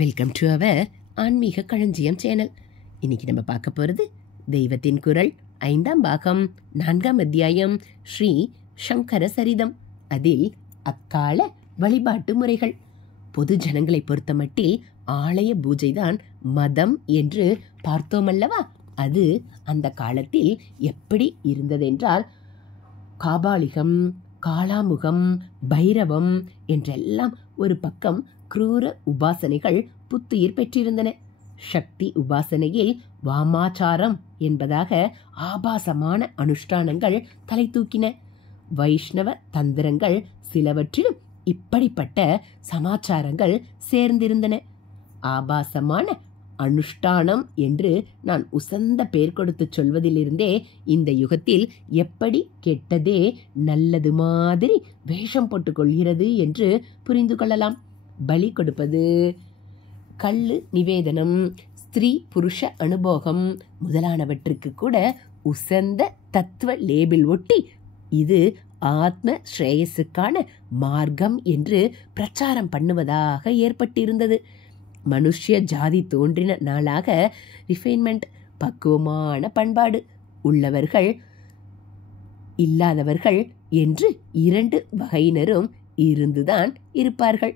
Welcome to our ஆன்மீக களஞ்சியம் channel. இன்னைக்கு நம்ம பார்க்க போகிறது தெய்வத்தின் குரல் 5ஆம் பாகம் 4ஆம் அத்தியாயம் ஸ்ரீ சங்கர சரிதம். அதில் அக்கால வழிபாட்டு முறைகள். பொது ஜனங்களை பொறுத்தமட்டில் ஆலய பூஜைதான் மதம் என்று பார்த்தோமல்லவா? அது அந்த காலத்தில் எப்படி இருந்ததென்றால் காபாலிகம், காளாமுகம், பைரவம் என்றெல்லாம் ஒரு பக்கம் கிரூர உபாசனைகள் புத்துயிர் பெற்றிருந்தன. சக்தி உபாசனையில் வாமாச்சாரம் என்பதாக ஆபாசமான அனுஷ்டானங்கள் தலை தூக்கின. வைஷ்ணவ தந்திரங்கள் சிலவற்றிலும் இப்படிப்பட்ட சமாச்சாரங்கள் சேர்ந்திருந்தன. ஆபாசமான அனுஷ்டானம் என்று நான் உசந்த பெயர் கொடுத்து சொல்வதிலிருந்தே இந்த யுகத்தில் எப்படி கெட்டதே நல்லது மாதிரி வேஷம் போட்டுக் கொள்கிறது என்று புரிந்து கொள்ளலாம். பலி கொடுப்பது, கள்ளு நிவேதனம், ஸ்திரீ புருஷ அனுபோகம் முதலானவற்றுக்கு கூட உசந்த தத்துவ லேபிள் ஒட்டி இது ஆத்ம ஸ்ரேயஸுக்கான மார்க்கம் என்று பிரச்சாரம் பண்ணுவதாக ஏற்பட்டிருந்தது. மனுஷ்ய ஜாதி தோன்றின நாளாக ரிஃபைன்மெண்ட், பக்குவமான பண்பாடு உள்ளவர்கள் இல்லாதவர்கள் என்று இரண்டு வகையினரும் இருந்துதான் இருப்பார்கள்.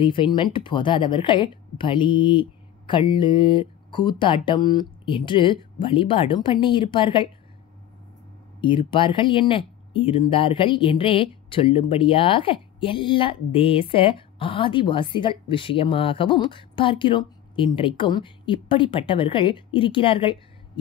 ரிஃபைன்மெண்ட் போதாதவர்கள் பலி, கள்ளு, கூத்தாட்டம் என்று வழிபாடும் பண்ணி இருப்பார்கள் என்ன, இருந்தார்கள் என்றே சொல்லும்படியாக எல்லா தேச ஆதிவாசிகள் விஷயமாகவும் பார்க்கிறோம். இன்றைக்கும் இப்படிப்பட்டவர்கள் இருக்கிறார்கள்.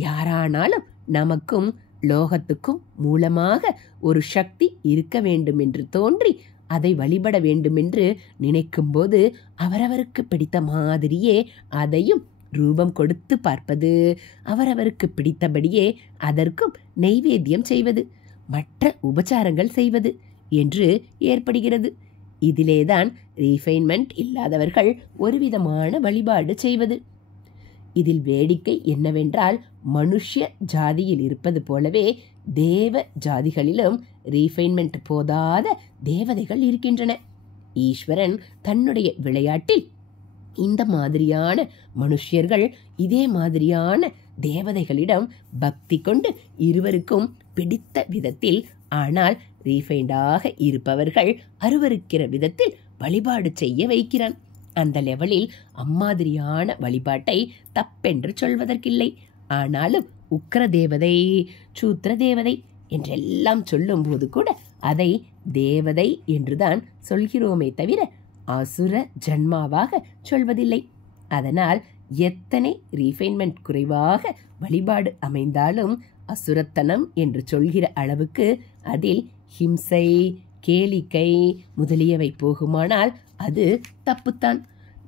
யாரானாலும் நமக்கும் லோகத்துக்கும் மூலமாக ஒரு சக்தி இருக்க வேண்டும் என்று தோன்றி அதை வழிபட வேண்டுமென்று நினைக்கும் போது அவரவருக்கு பிடித்த மாதிரியே அதையும் ரூபம் கொடுத்து பார்ப்பது, அவரவருக்கு பிடித்தபடியே அதற்கும் நெய்வேத்தியம் செய்வது, மற்ற உபச்சாரங்கள் செய்வது என்று ஏற்படுகிறது. இதிலேதான் ரீஃபைன்மெண்ட் இல்லாதவர்கள் ஒருவிதமான வழிபாடு செய்வது. இதில் வேடிக்கை என்னவென்றால், மனுஷ்ய ஜாதியில் இருப்பது போலவே தேவ ஜாதிகளிலும் ரீஃபைன்மெண்ட் போதாத தேவதைகள் இருக்கின்றன. ஈஸ்வரன் தன்னுடைய விளையாட்டில் இந்த மாதிரியான மனுஷ்யர்கள் இதே மாதிரியான தேவதைகளிடம் பக்தி கொண்டு இருவருக்கும் பிடித்த விதத்தில், ஆனால் ரீஃபைண்டாக இருப்பவர்கள் அருவருக்கிற விதத்தில் வழிபாடு செய்ய வைக்கிறான். அந்த லெவலில் அம்மாதிரியான வழிபாட்டை தப்பென்று சொல்வதற்கில்லை. ஆனாலும் உக்கிர தேவதை, சூத்திர தேவதை என்றெல்லாம் சொல்லும் போது கூட அதை தேவதை என்றுதான் சொல்கிறோமே தவிர அசுர ஜன்மாவாக சொல்வதில்லை. அதனால் எத்தனை ரீஃபைன்மெண்ட் குறைவாக வழிபாடு அமைந்தாலும் அசுரத்தனம் என்று சொல்கிற அளவுக்கு அதில் ஹிம்சை, கேளிக்கை முதலியவை போகுமானால் அது தப்புத்தான்.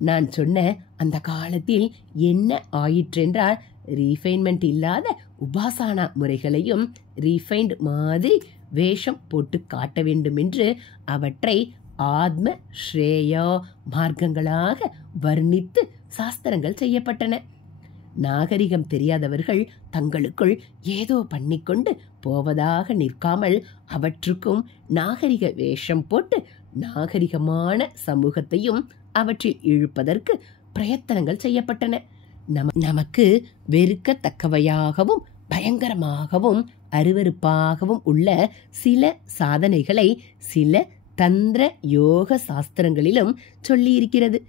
நான் சொன்ன அந்த காலத்தில் என்ன ஆயிற்றென்றால், ரீஃபைன்மெண்ட் இல்லாத உபாசனா முறைகளையும் ரீஃபைன்ட் மாதிரி வேஷம் போட்டு காட்ட வேண்டும் என்று அவற்றை ஆத்ம ஸ்ரேயா மார்க்கங்களாக வர்ணித்து சாஸ்திரங்கள் செய்யப்பட்டன. நாகரிகம் தெரியாதவர்கள் தங்களுக்குள் ஏதோ பண்ணிக்கொண்டு போவதாக நிற்காமல் அவற்றுக்கும் நாகரிக வேஷம் போட்டு நாகரிகமான சமூகத்தையும் அவற்றில் இழுப்பதற்கு பிரயத்தனங்கள் செய்யப்பட்டன. நமக்கு வெறுக்கத்தக்கவையாகவும் பயங்கரமாகவும் அருவருப்பாகவும் உள்ள சில சாதனைகளை சில தந்திர யோக சாஸ்திரங்களிலும் சொல்லியிருக்கிறது.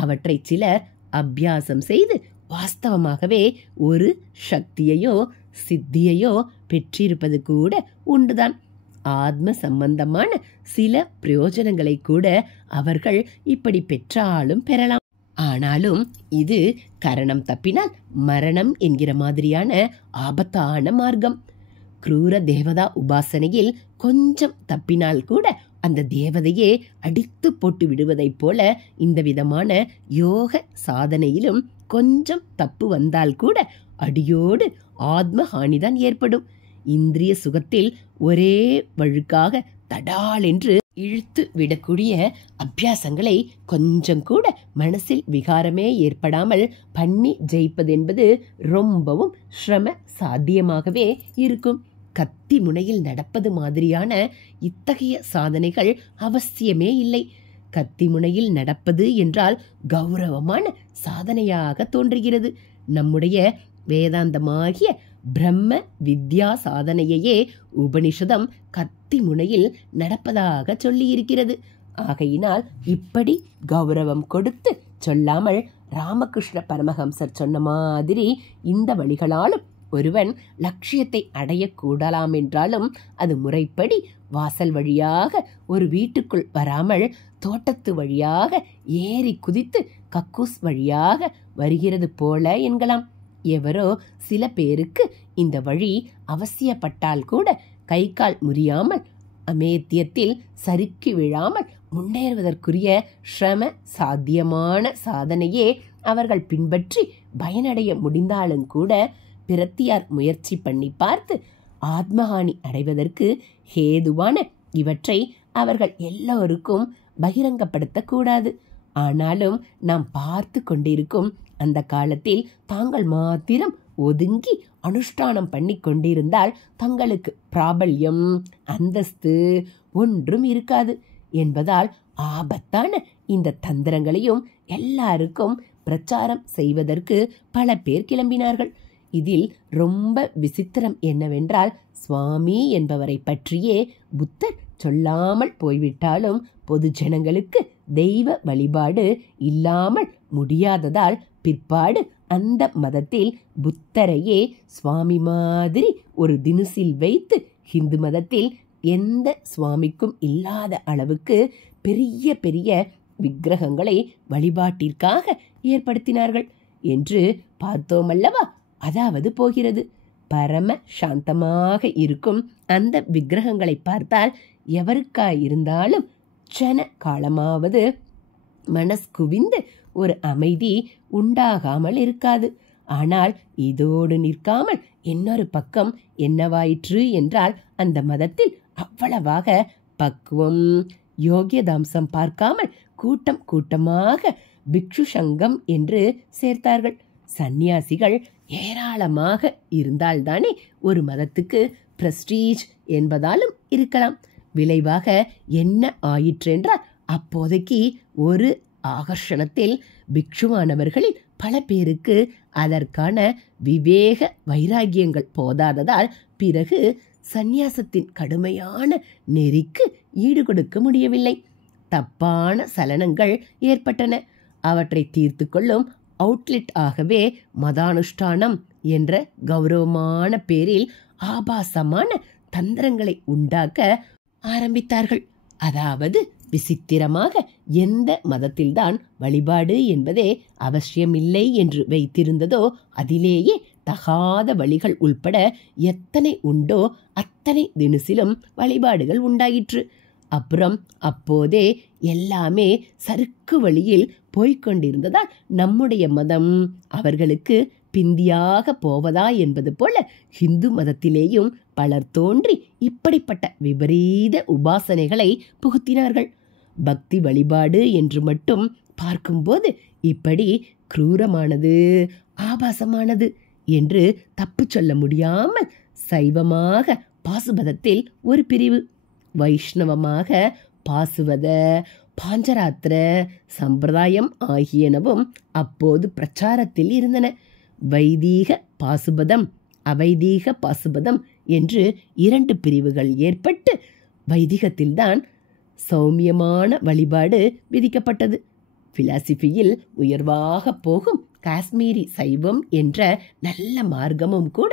அவற்றை சிலர் அபியாசம் செய்து வாஸ்தவமாகவே ஒரு சக்தியையோ சித்தியையோ பெற்றிருப்பது கூட உண்டுதான். ஆத்ம சம்பந்தமான சில பிரயோஜனங்களை கூட அவர்கள் இப்படி பெற்றாலும் பெறலாம். ஆனாலும் இது கரணம் தப்பினால் மரணம் என்கிற மாதிரியான ஆபத்தான மார்க்கம். கிரூர தேவதா உபாசனையில் கொஞ்சம் தப்பினால் கூட அந்த தேவதையே அடித்து போட்டு விடுவதைப் போல இந்த விதமான யோக சாதனையிலும் கொஞ்சம் தப்பு வந்தால் கூட அடியோடு ஆத்ம ஹானிதான் ஏற்படும். இந்திரிய சுகத்தில் ஒரே வழுக்காக தடால் என்று இழுத்து விடக்கூடிய அபியாசங்களை கொஞ்சம் கூட மனசில் விகாரமே ஏற்படாமல் பண்ணி ஜெயிப்பதென்பது ரொம்பவும் சிரம சாத்தியமாகவே இருக்கும். கத்தி முனையில் நடப்பது மாதிரியான இத்தகைய சாதனைகள் அவசியமே இல்லை. கத்திமுனையில் நடப்பது என்றால் கௌரவமான சாதனையாக தோன்றுகிறது. நம்முடைய வேதாந்தமாகிய பிரம்ம வித்யா சாதனையையே உபனிஷதம் கத்தி முனையில் நடப்பதாக சொல்லியிருக்கிறது. ஆகையினால் இப்படி கௌரவம் கொடுத்து சொல்லாமல் ராமகிருஷ்ண பரமஹம்சர் சொன்ன மாதிரி இந்த வழிகளாலும் ஒருவன் லட்சியத்தை அடையக்கூடலாம் என்றாலும் அது முறைப்படி வாசல் வழியாக ஒரு வீட்டுக்குள் வராமல் தோட்டத்து வழியாக ஏறி குதித்து கக்கூஸ் வழியாக வருகிறது போல என்கலாம். எவரோ சில பேருக்கு இந்த வழி அவசியப்பட்டால் கூட கை கால் முறியாமல் அமேத்தியத்தில் சறுக்கி விழாமல் முன்னேறுவதற்குரிய சிரம சாத்தியமான சாதனையே அவர்கள் பின்பற்றி பயனடைய முடிந்தாலும் கூட பிரத்தியார் முயற்சி பண்ணி பார்த்து ஆத்மஹானி அடைவதற்கு ஹேதுவான இவற்றை அவர்கள் எல்லோருக்கும் பகிரங்கப்படுத்தக்கூடாது. ஆனாலும் நாம் பார்த்து கொண்டிருக்கும் அந்த காலத்தில் தாங்கள் மாத்திரம் ஒதுங்கி அனுஷ்டானம் பண்ணி கொண்டிருந்தால் தங்களுக்கு பிராபல்யம் அந்தஸ்து ஒன்றும் இருக்காது என்பதால் ஆபத்தான இந்த தந்திரங்களையும் எல்லாருக்கும் பிரச்சாரம் செய்வதற்கு பல பேர் கிளம்பினார்கள். இதில் ரொம்ப விசித்திரம் என்னவென்றால் சுவாமி என்பவரை பற்றியே புத்தர் சொல்லாமல் போய்விட்டாலும் பொது ஜனங்களுக்கு தெய்வ வழிபாடு இல்லாமல் முடியாததால் பிற்பாடு அந்த மதத்தில் புத்தரையே சுவாமி மாதிரி ஒரு தினுசில் வைத்து ஹிந்து மதத்தில் எந்த சுவாமிக்கும் இல்லாத அளவுக்கு பெரிய பெரிய விக்கிரகங்களை வழிபாட்டிற்காக ஏற்படுத்தினார்கள் என்று பார்த்தோமல்லவா. அதாவது போகிறது பரம சாந்தமாக இருக்கும் அந்த விக்கிரகங்களை பார்த்தால் எவருக்காயிருந்தாலும் சன காலமாவது மனஸ்குவிந்து ஒரு அமைதி உண்டாகாமல் இருக்காது. ஆனால் இதோடு நிற்காமல் இன்னொரு பக்கம் என்னவாயிற்று என்றால் அந்த மதத்தில் அவ்வளவாக பக்குவம் யோகியதாம்சம் பார்க்காமல் கூட்டம் கூட்டமாக பிக்ஷு சங்கம் என்று சேர்த்தார்கள். சந்நியாசிகள் ஏராளமாக இருந்தால்தானே ஒரு மதத்துக்கு பிரஸ்டீஜ் என்பதாலும் இருக்கலாம். விளைவாக என்ன ஆயிற்றென்றால் அப்போதைக்கு ஒரு ஆகர்ஷணத்தில் பிக்ஷுவானவர்களில் பல பேருக்கு அதற்கான விவேக வைராகியங்கள் போதாததால் பிறகு சந்நியாசத்தின் கடுமையான நெறிக்கு ஈடுகொடுக்க முடியவில்லை. தப்பான சலனங்கள் ஏற்பட்டன. அவற்றை தீர்த்து கொள்ளும் அவுட்லெட் ஆகவே மதானுஷ்டானம் என்ற கௌரவமான பேரில் ஆபாசமான தந்திரங்களை உண்டாக்க ஆரம்பித்தார்கள். அதாவது விசித்திரமாக எந்த மதத்தில்தான் வழிபாடு என்பதே அவசியமில்லை என்று வைத்திருந்ததோ அதிலேயே தகாத வழிகள் உள்பட எத்தனை உண்டோ அத்தனை தினசிலும் வழிபாடுகள் உண்டாயிற்று. அப்புறம் அப்போதே எல்லாமே சறுக்கு வழியில் போய்கொண்டிருந்ததால் நம்முடைய மதம் அவர்களுக்கு பிந்தியாக போவதா என்பது போல ஹிந்து மதத்திலேயும் பலர் தோன்றி இப்படிப்பட்ட விபரீத உபாசனைகளை புகுத்தினார்கள். பக்தி வழிபாடு என்று மட்டும் பார்க்கும்போது இப்படி கிரூரமானது ஆபாசமானது என்று தப்பு சொல்ல முடியாமல் சைவமாக பாசுபதத்தில் ஒரு பிரிவு, வைஷ்ணவமாக பாசுவத பாஞ்சராத்திர சம்பிரதாயம் ஆகியனவும் அப்போது பிரச்சாரத்தில் இருந்தன. வைதீக பாசுபதம் அவைதீக பாசுபதம் என்று இரண்டு பிரிவுகள் ஏற்பட்டு வைதிகத்தில்தான் சௌமியமான வழிபாடு விதிக்கப்பட்டது. பிலாசபியில் உயர்வாக போகும் காஷ்மீரி சைவம் என்ற நல்ல மார்க்கமும் கூட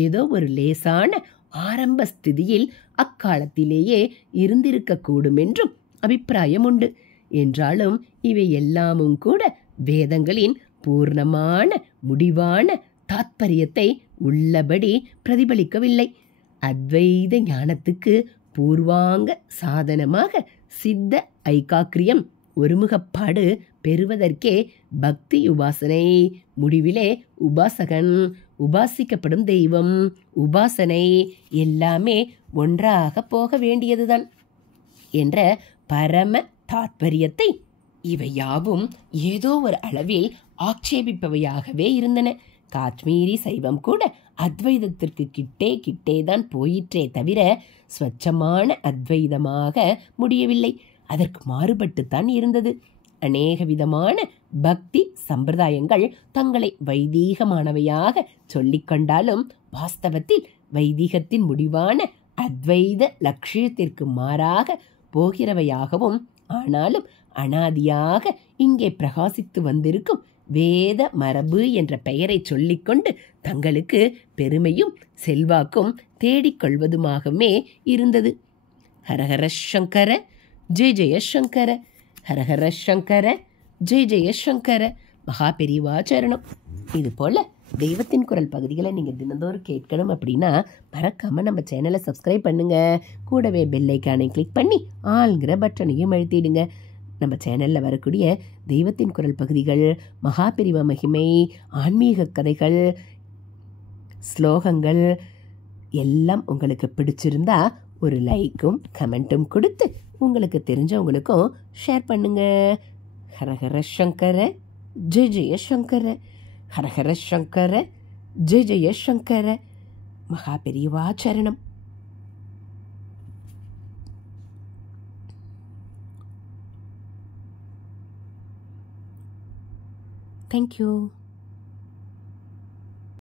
ஏதோ ஒரு லேசான ஆரம்ப ஸ்திதியில் அக்காலத்திலேயே இருந்திருக்கக்கூடும் என்றும் அபிப்பிராயம் உண்டு. என்றாலும் இவை எல்லாமும் கூட வேதங்களின் பூர்ணமான முடிவான தாத்பரியத்தை உள்ளபடி பிரதிபலிக்கவில்லை. அத்வைத ஞானத்துக்கு பூர்வாங்க சாதனமாக சித்த ஐகாக்கிரியம் ஒருமுகப்பாடு பெறுவதற்கே பக்தி உபாசனை, முடிவிலே உபாசகன், உபாசிக்கப்படும் தெய்வம், உபாசனை எல்லாமே ஒன்றாக போக வேண்டியதுதான் என்ற பரம தாத்பரியத்தை இவையாவும் ஏதோ ஒரு அளவில் ஆட்சேபிப்பவையாகவே இருந்தன. காஷ்மீரி சைவம் கூட அத்வைதத்திற்கு கிட்டேதான் போயிற்றே தவிர ஸ்வச்சமான அத்வைதமாக முடியவில்லை. அதற்கு மாறுபட்டுத்தான் இருந்தது. அநேக விதமான பக்தி சம்பிரதாயங்கள் தங்களை வைதீகமானவையாக சொல்லிக்கொண்டாலும் வாஸ்தவத்தில் வைதீகத்தின் முடிவான அத்வைத லட்சியத்திற்கு மாறாக போகிறவையாகவும், ஆனாலும் அனாதியாக இங்கே பிரகாசித்து வந்திருக்கும் வேத மரபு என்ற பெயரை சொல்லிக்கொண்டு தங்களுக்கு பெருமையும் செல்வாக்கும் தேடிக்கொள்வதுமாகவே இருந்தது. ஹரஹர சங்கர ஜெய ஜெய சங்கர, ஹரஹர சங்கர ஜெய ஜெய சங்கர. மகா பெரிவாச்சரணம். இது போல் தெய்வத்தின் குரல் பகுதிகளை நீங்கள் தினந்தோறும் கேட்கணும் அப்படின்னா மறக்காமல் நம்ம சேனலை சப்ஸ்கிரைப் பண்ணுங்கள். கூடவே பெல் ஐக்கானை கிளிக் பண்ணி ஆள்ங்கிற பட்டனையும் அழுத்திடுங்க. நம்ம சேனலில் வரக்கூடிய தெய்வத்தின் குரல் பகுதிகள், மகா பெரிவா மகிமை, ஆன்மீக கதைகள், ஸ்லோகங்கள் எல்லாம் உங்களுக்கு பிடிச்சிருந்தா ஒரு லைக்கும் கமெண்ட்டும் கொடுத்து உங்களுக்கு தெரிஞ்சவங்களுக்கும் ஷேர் பண்ணுங்க. ஹரஹர சங்கர ஜெய ஜெய சங்கர, ஹரஹர சங்கர ஜெய ஜெய சங்கர. மகா பெரிவாச்சரணம். Thank you.